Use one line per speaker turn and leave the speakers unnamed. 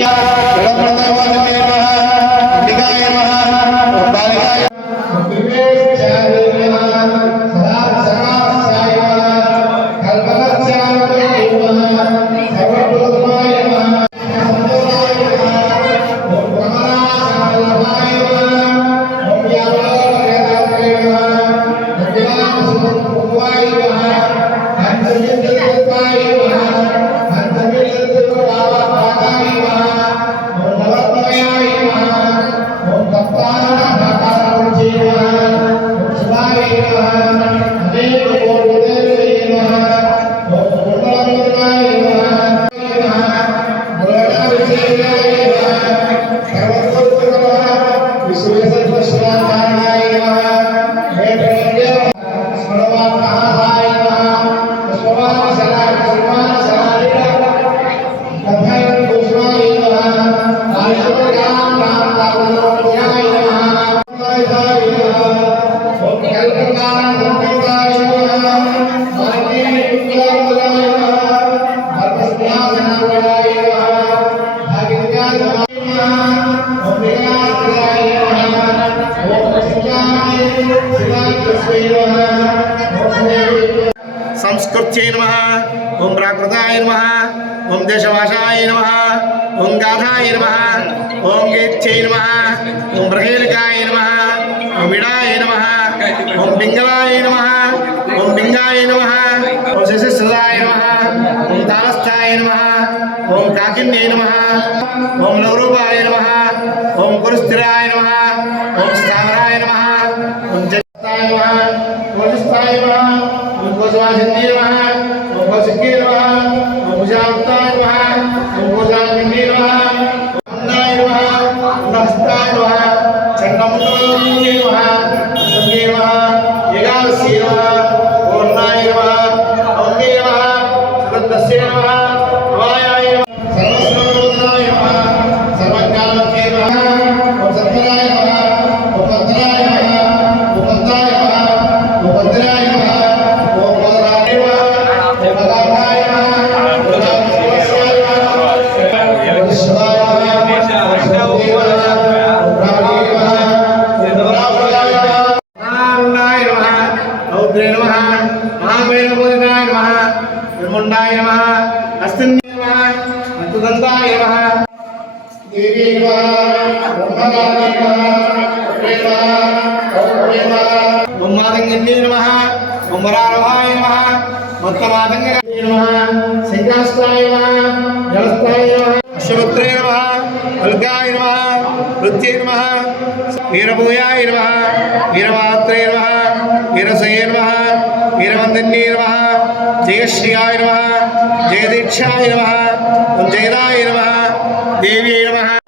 సంస్కృత్యై संस्कृत्यै नमः ॐ प्राकृताय नमः ॐ देशभाषाय नमः ॐ गाथाय नमः ॐ गीत्यै नमः ॐ प्रहेलिकाय नमः ॐ विड़ाय नमः ॐ पिंगलाय नमः ॐ पिंगाय नमः ॐ शशिसुधाय नमः ॐ तालस्थाय नमः ॐ काकिन्यै नमः ॐ नवरूपाय नमः ॐ गुरुस्थिराय नमः ॐ स्थावराय नमः ॐ ఓం స్థాయ నమ ఓం కోశవాసిన్యై నమ ఓం కౌశిక్యై నమ ఓం భుజావృతాయ దండాయ నమ అస్తిన్య నమ అద్భుతందాయ నమ దేవీ నమ బ్రహ్మగారి నమ ప్రేమ ప్రేమ నమ నమ నమ శంకాస్తాయ నమ జలస్తాయ నమ అశ్వత్రే నమ అల్గా వృత్యై నమ. వీరభూయాయ నమ. వీరమాత్రే నమ. వీరసయే నమ. వీరవందన్యే నమ. జయశ్రియాయ నమ. జయదీక్షాయ నమ. జయదాయ నమ. దేవ్యై నమ.